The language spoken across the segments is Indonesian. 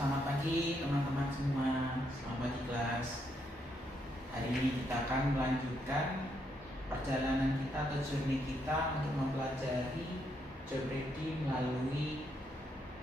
Selamat pagi teman-teman semua, selamat pagi kelas. Hari ini kita akan melanjutkan perjalanan kita atau journey kita untuk mempelajari job ready melalui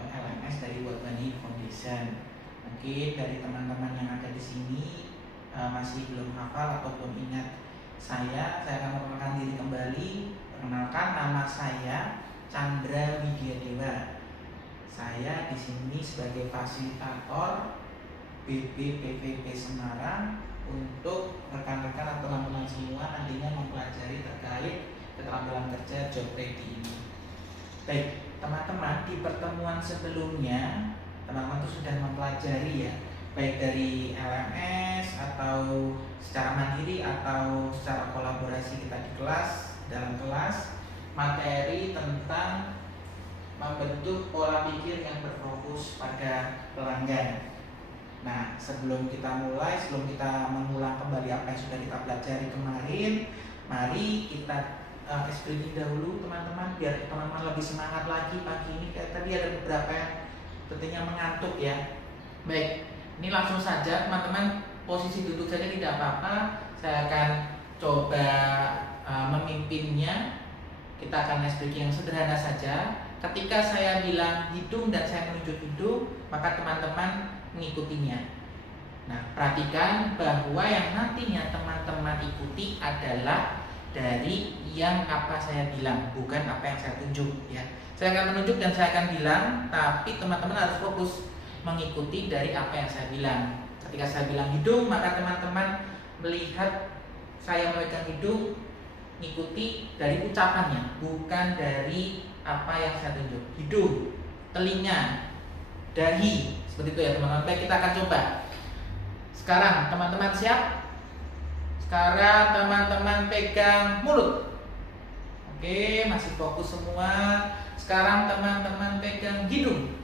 LMS dari World Money Foundation. Mungkin dari teman-teman yang ada di sini masih belum hafal atau belum ingat saya akan memperkenalkan diri kembali. Perkenalkan, nama saya Chandra Widyadewa. Saya di sini sebagai fasilitator BBPVP Semarang untuk rekan-rekan atau teman-teman semua nantinya mempelajari terkait keterampilan kerja job ready ini. Baik, teman-teman, di pertemuan sebelumnya teman-teman itu sudah mempelajari ya, baik dari LMS atau secara mandiri atau secara kolaborasi kita di kelas, dalam kelas, materi tentang membentuk pola pikir yang berfokus pada pelanggan. Nah, sebelum kita mengulang kembali apa yang sudah kita pelajari kemarin, mari kita explaining dahulu teman-teman, biar teman-teman lebih semangat lagi pagi ini. Kayak tadi ada beberapa yang tentunya mengantuk ya. Baik, ini langsung saja teman-teman, posisi duduk saja tidak apa-apa. Saya akan coba memimpinnya. Kita akan explaining yang sederhana saja. Ketika saya bilang hidung dan saya menunjuk hidung, maka teman-teman mengikutinya. Nah, perhatikan bahwa yang nantinya teman-teman ikuti adalah dari yang apa saya bilang, bukan apa yang saya tunjuk ya. Saya akan menunjuk dan saya akan bilang, tapi teman-teman harus fokus mengikuti dari apa yang saya bilang. Ketika saya bilang hidung, maka teman-teman melihat saya memegang hidung, mengikuti dari ucapannya, bukan dari apa yang saya tunjuk. Hidung, telinga, dahi, seperti itu ya teman-teman. Baik, kita akan coba. Sekarang teman-teman siap? Sekarang teman-teman pegang mulut. Oke, masih fokus semua. Sekarang teman-teman pegang hidung.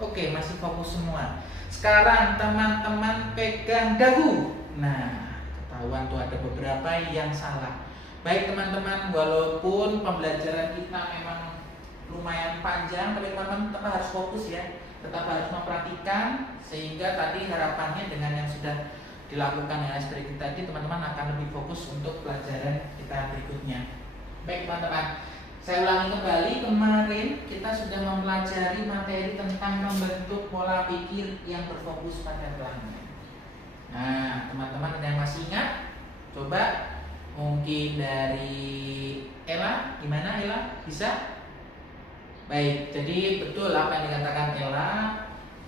Oke, masih fokus semua. Sekarang teman-teman pegang dagu. Nah, ketahuan tuh ada beberapa yang salah. Baik teman-teman, walaupun pembelajaran kita memang lumayan panjang, tapi teman-teman tetap harus fokus ya, tetap harus memperhatikan, sehingga tadi harapannya dengan yang sudah dilakukan ya seperti tadi, teman-teman akan lebih fokus untuk pelajaran kita berikutnya. Baik teman-teman, saya ulangi kembali, kemarin kita sudah mempelajari materi tentang membentuk pola pikir yang berfokus pada pelanggan. Nah, teman-teman ada yang masih ingat? Coba mungkin dari Ella, gimana Ella? Bisa? Baik, jadi betul apa yang dikatakan Ella,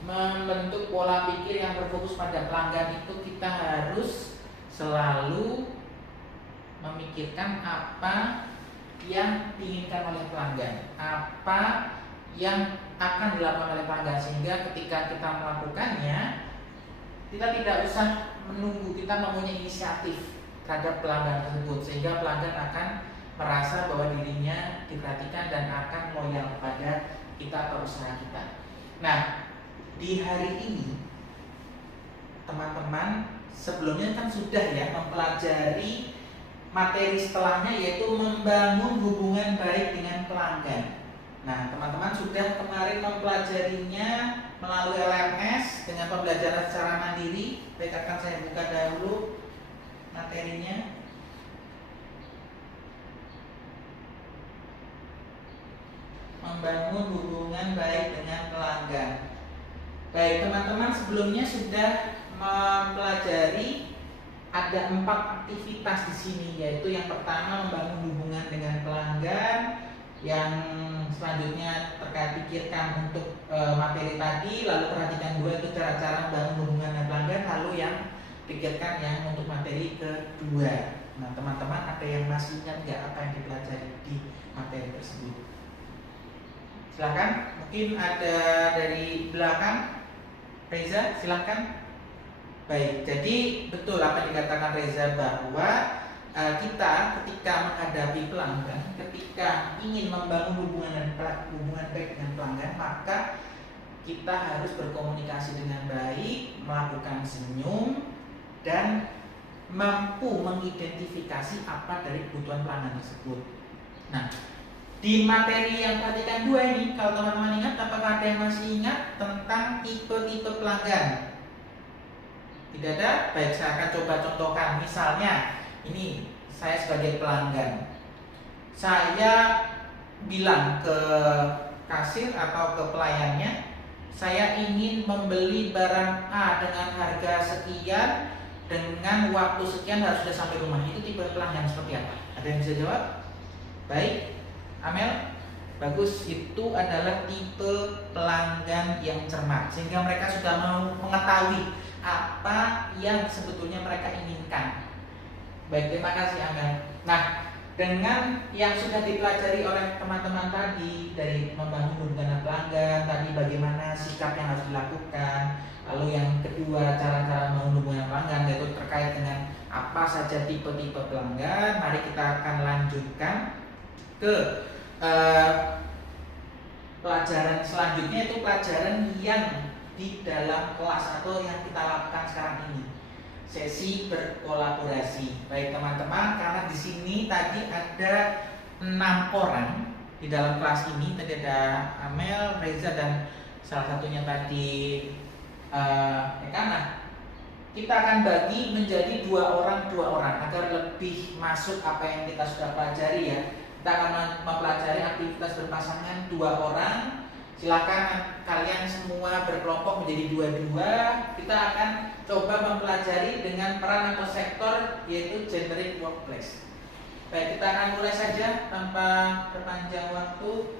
membentuk pola pikir yang berfokus pada pelanggan itu kita harus selalu memikirkan apa yang diinginkan oleh pelanggan, apa yang akan dilakukan oleh pelanggan, sehingga ketika kita melakukannya kita tidak usah menunggu, kita mempunyai inisiatif terhadap pelanggan tersebut, sehingga pelanggan akan merasa bahwa dirinya diperhatikan dan akan loyal kepada kita atau usaha kita. Nah, di hari ini teman-teman sebelumnya kan sudah ya mempelajari materi setelahnya, yaitu membangun hubungan baik dengan pelanggan. Nah, teman-teman sudah kemarin mempelajarinya melalui LMS dengan pembelajaran secara mandiri. Baik, akan saya buka dahulu materinya. Membangun hubungan baik dengan pelanggan. Baik, teman-teman sebelumnya sudah mempelajari ada 4 aktivitas di sini, yaitu yang pertama membangun hubungan dengan pelanggan, yang selanjutnya terkait pikirkan untuk materi tadi, lalu perhatikan 2 itu cara-cara membangun hubungan dengan pelanggan, lalu yang pikirkan yang untuk materi kedua. Nah, teman-teman ada yang masih ingat nggak apa yang dipelajari di materi tersebut? Silakan, mungkin ada dari belakang. Reza, silakan. Baik, jadi betul apa yang dikatakan Reza, bahwa kita ketika menghadapi pelanggan, ketika ingin membangun hubungan baik dengan pelanggan, maka kita harus berkomunikasi dengan baik, melakukan senyum, dan mampu mengidentifikasi apa dari kebutuhan pelanggan tersebut. Nah, Di materi yang perhatikan 2 ini, kalau teman-teman ingat, apakah ada yang masih ingat tentang tipe-tipe pelanggan? Tidak ada? Baik, saya akan coba contohkan. Misalnya, ini saya sebagai pelanggan. Saya bilang ke kasir atau ke pelayannya, saya ingin membeli barang A dengan harga sekian, dengan waktu sekian harus sudah sampai rumah. Itu tipe pelanggan seperti apa? Ada yang bisa jawab? Baik, Amel, bagus. Itu adalah tipe pelanggan yang cermat, sehingga mereka sudah mau mengetahui apa yang sebetulnya mereka inginkan. Baik, terima kasih Amel. Nah, dengan yang sudah dipelajari oleh teman-teman tadi, dari membangun hubungan pelanggan, tadi bagaimana sikap yang harus dilakukan, lalu yang kedua cara-cara membangun hubungan pelanggan, yaitu terkait dengan apa saja tipe-tipe pelanggan. Mari kita akan lanjutkan ke pelajaran selanjutnya, itu pelajaran yang di dalam kelas atau yang kita lakukan sekarang ini, sesi berkolaborasi. Baik teman-teman, karena di sini tadi ada 6 orang di dalam kelas ini. Tadi ada Amel, Reza, dan salah satunya tadi Ekana. Kita akan bagi menjadi 2 orang agar lebih masuk apa yang kita sudah pelajari ya. Kita akan mempelajari aktivitas berpasangan 2 orang. Silakan kalian semua berkelompok menjadi 2-2. Kita akan coba mempelajari dengan peran atau sektor, yaitu generic workplace. Baik, kita akan mulai saja tanpa berpanjang waktu.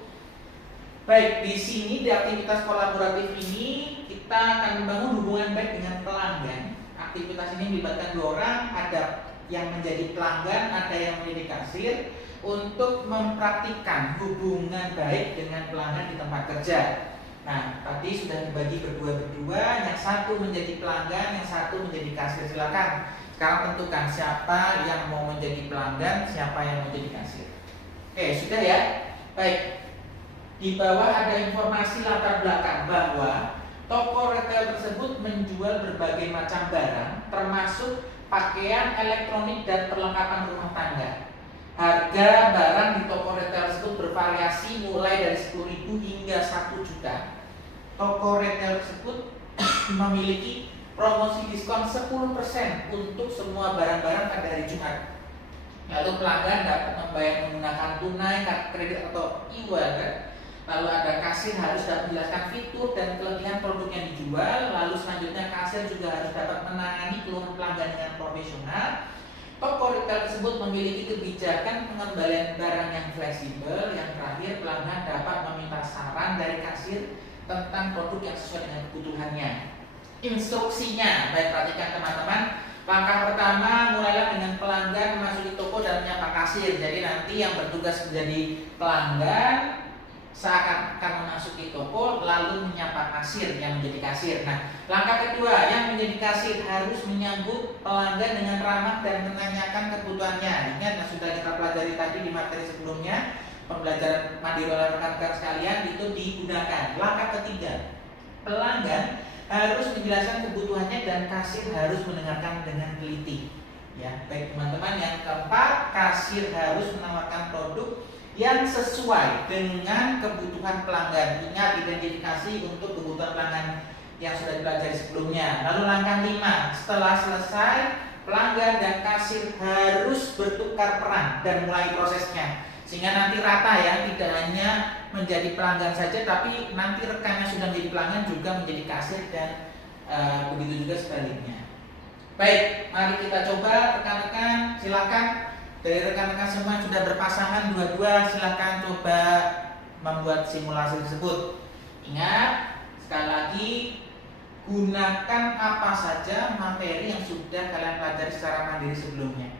Baik, di sini di aktivitas kolaboratif ini kita akan membangun hubungan baik dengan pelanggan. Aktivitas ini melibatkan 2 orang, ada yang menjadi pelanggan, ada yang menjadi kasir, untuk mempraktikkan hubungan baik dengan pelanggan di tempat kerja. Nah, tadi sudah dibagi berdua, yang satu menjadi pelanggan, yang satu menjadi kasir. Silakan sekarang tentukan siapa yang mau menjadi pelanggan, siapa yang menjadi kasir. Oke, sudah ya. Baik, di bawah ada informasi latar belakang bahwa toko retail tersebut menjual berbagai macam barang, termasuk pakaian, elektronik, dan perlengkapan rumah tangga. Harga barang di toko retail tersebut bervariasi mulai dari 10.000 hingga 1 juta. Toko retail tersebut memiliki promosi diskon 10% untuk semua barang-barang pada hari Jumat. Lalu pelanggan dapat membayar menggunakan tunai, kartu kredit atau e-wallet. Lalu ada kasir harus dapat menjelaskan fitur dan kelebihan produk yang dijual. Lalu selanjutnya kasir juga harus dapat menangani keluhan pelanggan dengan profesional. Toko retail tersebut memiliki kebijakan pengembalian barang yang fleksibel. Yang terakhir, pelanggan dapat meminta saran dari kasir tentang produk yang sesuai dengan kebutuhannya. Instruksinya, baik, perhatikan teman-teman. Langkah pertama, mulailah dengan pelanggan memasuki toko dan menyapa kasir. Jadi nanti yang bertugas menjadi pelanggan saat akan memasuki toko lalu menyapa kasir yang menjadi kasir. Nah, langkah kedua, yang menjadi kasir harus menyambut pelanggan dengan ramah dan menanyakan kebutuhannya. Ingat yang sudah kita pelajari tadi di materi sebelumnya, pembelajaran mandiri oleh rekan-rekan sekalian itu digunakan. Langkah ketiga, pelanggan harus menjelaskan kebutuhannya dan kasir harus mendengarkan dengan teliti. Ya, baik teman-teman. Yang keempat, kasir harus menawarkan produk yang sesuai dengan kebutuhan pelanggan. Ingat, identifikasi untuk kebutuhan pelanggan yang sudah dipelajari sebelumnya. Lalu langkah 5, setelah selesai, pelanggan dan kasir harus bertukar peran dan mulai prosesnya, sehingga nanti rata ya, tidak hanya menjadi pelanggan saja, tapi nanti rekannya sudah menjadi pelanggan juga menjadi kasir, dan begitu juga sebaliknya. Baik, mari kita coba rekan-rekan. Silakan dari rekan-rekan semua sudah berpasangan 2-2, silakan coba membuat simulasi tersebut. Ingat, sekali lagi, gunakan apa saja materi yang sudah kalian pelajari secara mandiri sebelumnya.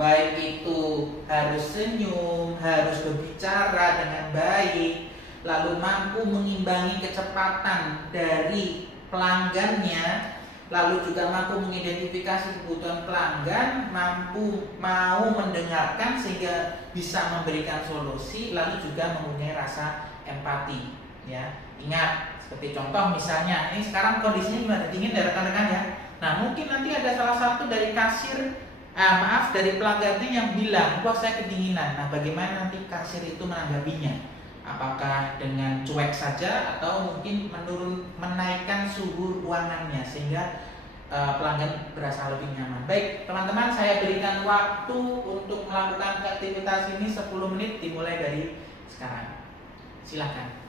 Baik itu harus senyum, harus berbicara dengan baik, lalu mampu mengimbangi kecepatan dari pelanggannya, lalu juga mampu mengidentifikasi kebutuhan pelanggan, mampu mau mendengarkan sehingga bisa memberikan solusi, lalu juga mempunyai rasa empati. Ya, ingat, seperti contoh misalnya, ini sekarang kondisinya gimana, dingin ya rekan-rekan ya. Nah, mungkin nanti ada salah satu dari kasir maaf, dari pelanggannya yang bilang, wah saya kedinginan. Nah, bagaimana nanti kasir itu menanggapinya? Apakah dengan cuek saja atau mungkin menaikkan suhu ruangannya sehingga pelanggan berasa lebih nyaman. Baik, teman-teman, saya berikan waktu untuk melakukan aktivitas ini 10 menit dimulai dari sekarang. Silakan.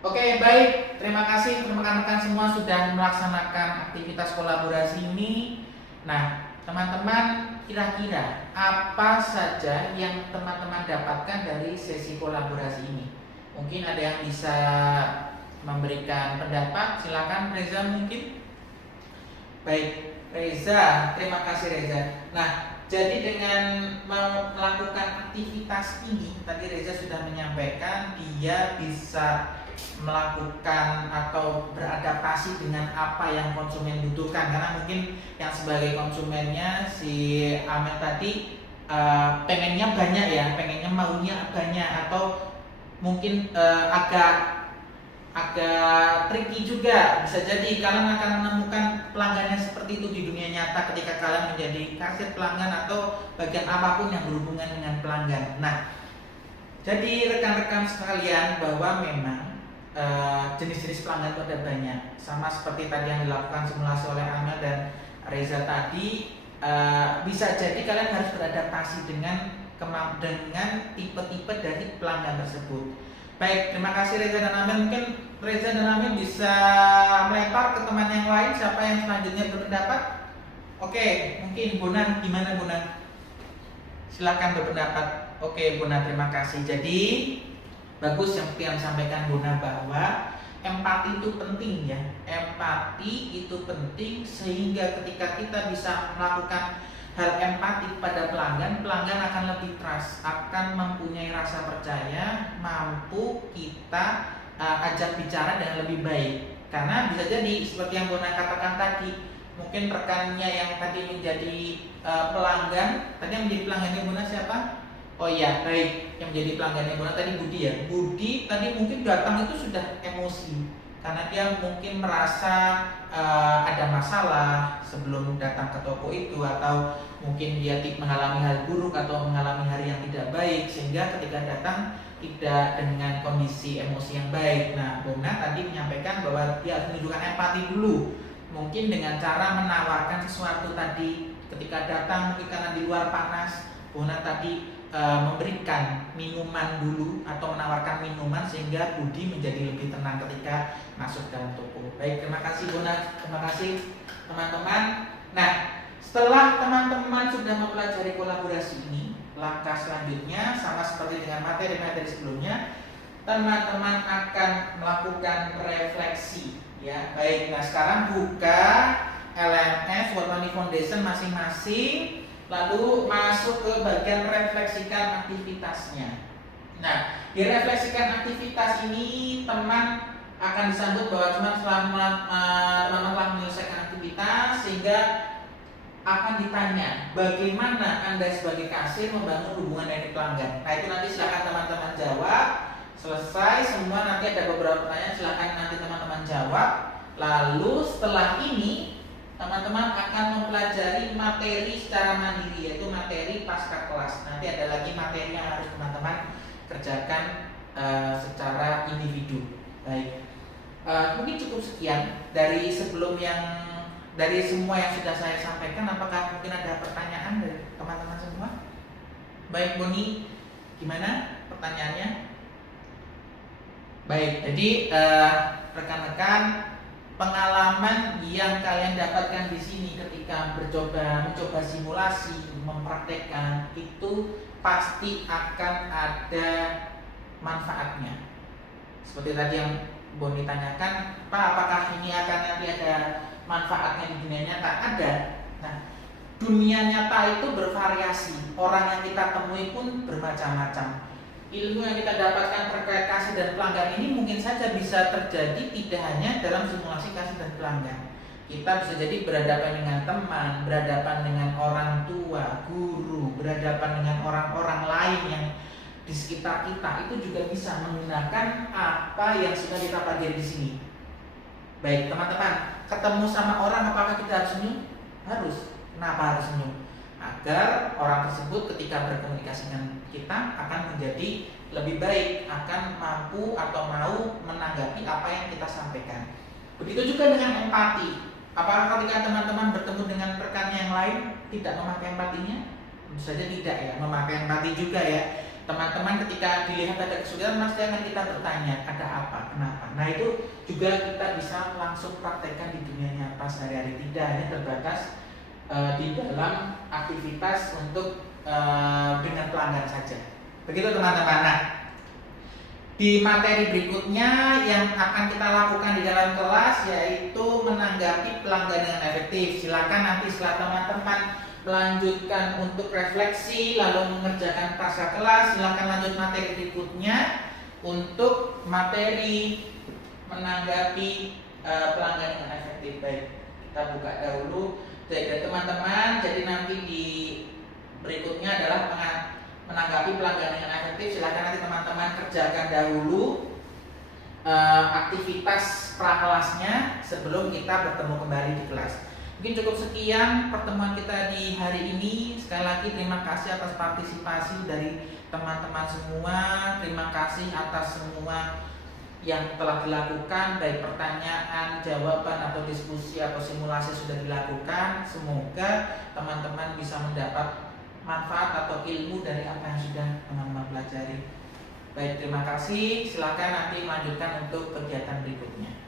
Oke, baik. Terima kasih rekan-rekan semua sudah melaksanakan aktivitas kolaborasi ini. Nah, teman-teman, kira-kira apa saja yang teman-teman dapatkan dari sesi kolaborasi ini? Mungkin ada yang bisa memberikan pendapat. Silakan Reza mungkin. Baik, Reza, terima kasih Reza. Nah, jadi dengan melakukan aktivitas ini, tadi Reza sudah menyampaikan dia bisa melakukan atau beradaptasi dengan apa yang konsumen butuhkan, karena mungkin yang sebagai konsumennya si Amel tadi pengennya banyak ya, pengennya maunya banyak, atau mungkin agak tricky juga. Bisa jadi kalian akan menemukan pelanggan yang seperti itu di dunia nyata ketika kalian menjadi kasir pelanggan atau bagian apapun yang berhubungan dengan pelanggan. Nah, jadi rekan-rekan sekalian, bahwa memang jenis-jenis pelanggan itu ada banyak. Sama seperti tadi yang dilakukan simulasi oleh Amel dan Reza tadi, bisa jadi kalian harus beradaptasi dengan tipe-tipe dari pelanggan tersebut. Baik, terima kasih Reza dan Amel. Mungkin Reza dan Amel bisa melempar ke teman yang lain, siapa yang selanjutnya berpendapat. Oke, mungkin Bona, gimana Bona? Silakan berpendapat. Oke Bona, terima kasih. Jadi bagus yang disampaikan Bona, bahwa empati itu penting ya. Empati itu penting sehingga ketika kita bisa melakukan hal empati pada pelanggan, pelanggan akan lebih trust, akan mempunyai rasa percaya, mampu kita ajak bicara dengan lebih baik. Karena bisa jadi seperti yang Bona katakan tadi, mungkin rekannya yang tadi menjadi pelanggan, tadi yang menjadi pelanggannya Bona siapa? Oh iya, baik, yang menjadi pelanggannya Bona tadi Budi ya. Budi tadi mungkin datang itu sudah emosi karena dia mungkin merasa ada masalah sebelum datang ke toko itu, atau mungkin dia mengalami hal buruk atau mengalami hari yang tidak baik sehingga ketika datang tidak dengan kondisi emosi yang baik. Nah, Bona tadi menyampaikan bahwa dia harus menunjukkan empati dulu, mungkin dengan cara menawarkan sesuatu tadi ketika datang, mungkin karena di luar panas, Bona tadi memberikan minuman dulu atau menawarkan minuman sehingga Budi menjadi lebih tenang ketika masuk dalam toko. Baik, terima kasih Bona, terima kasih teman-teman. Nah, setelah teman-teman sudah mempelajari kolaborasi ini, langkah selanjutnya sama seperti dengan materi-materi sebelumnya, teman-teman akan melakukan refleksi ya. Baik, nah sekarang buka LMS World Money Foundation masing-masing, lalu masuk ke bagian refleksikan aktivitasnya. Nah, di refleksikan aktivitas ini teman akan disambut bahwa teman telah menyelesaikan aktivitas, sehingga akan ditanya bagaimana Anda sebagai kasir membangun hubungan dengan pelanggan. Nah, itu nanti silakan teman-teman jawab. Selesai semua, nanti ada beberapa pertanyaan, silakan nanti teman-teman jawab. Lalu setelah ini teman-teman akan mempelajari materi secara mandiri, yaitu materi pasca kelas. Nanti ada lagi materi yang harus teman-teman kerjakan secara individu. Baik, mungkin cukup sekian dari dari semua yang sudah saya sampaikan. Apakah mungkin ada pertanyaan dari teman-teman semua? Baik, Boni, gimana pertanyaannya? Baik, jadi rekan-rekan, pengalaman yang kalian dapatkan di sini ketika mencoba simulasi, mempraktekkan, itu pasti akan ada manfaatnya. Seperti tadi yang Boni tanyakan, Pak, apakah ini akan nanti ada manfaatnya di dunia nyata? Ada. Nah, dunia nyata itu bervariasi, orang yang kita temui pun bermacam-macam. Ilmu yang kita dapatkan terkait kasih dan pelanggan ini mungkin saja bisa terjadi tidak hanya dalam simulasi kasih dan pelanggan. Kita bisa jadi berhadapan dengan teman, berhadapan dengan orang tua, guru, berhadapan dengan orang-orang lain yang di sekitar kita, itu juga bisa menggunakan apa yang sudah kita pelajari di sini. Baik, teman-teman, ketemu sama orang apakah kita harus senyum? Harus. Kenapa harus senyum? Agar orang tersebut ketika berkomunikasi dengan kita akan menjadi lebih baik, akan mampu atau mau menanggapi apa yang kita sampaikan. Begitu juga dengan empati. Apakah ketika teman-teman bertemu dengan rekannya yang lain tidak memakai empatinya? Tentu saja tidak ya, memakai empati juga ya. Teman-teman ketika dilihat ada kesulitan pasti akan kita bertanya, ada apa, kenapa. Nah itu juga kita bisa langsung praktekkan di dunia nyata sehari-hari, tidak hanya terbatas di dalam aktivitas untuk dengan pelanggan saja. Begitu teman-teman. Nah, di materi berikutnya yang akan kita lakukan di dalam kelas yaitu menanggapi pelanggan dengan efektif. Silakan nanti setelah teman-teman melanjutkan untuk refleksi lalu mengerjakan pasca kelas, silakan lanjut materi berikutnya untuk materi menanggapi pelanggan dengan efektif. Baik, kita buka dahulu dari teman-teman. Jadi nanti di berikutnya adalah menanggapi pelanggan dengan efektif. Silakan nanti teman-teman kerjakan dahulu aktivitas prakelasnya sebelum kita bertemu kembali di kelas. Mungkin cukup sekian pertemuan kita di hari ini. Sekali lagi terima kasih atas partisipasi dari teman-teman semua. Terima kasih atas semua yang telah dilakukan, baik pertanyaan, jawaban, atau diskusi atau simulasi sudah dilakukan. Semoga teman-teman bisa mendapat manfaat atau ilmu dari apa yang sudah teman-teman pelajari. Baik, terima kasih. Silakan nanti melanjutkan untuk kegiatan berikutnya.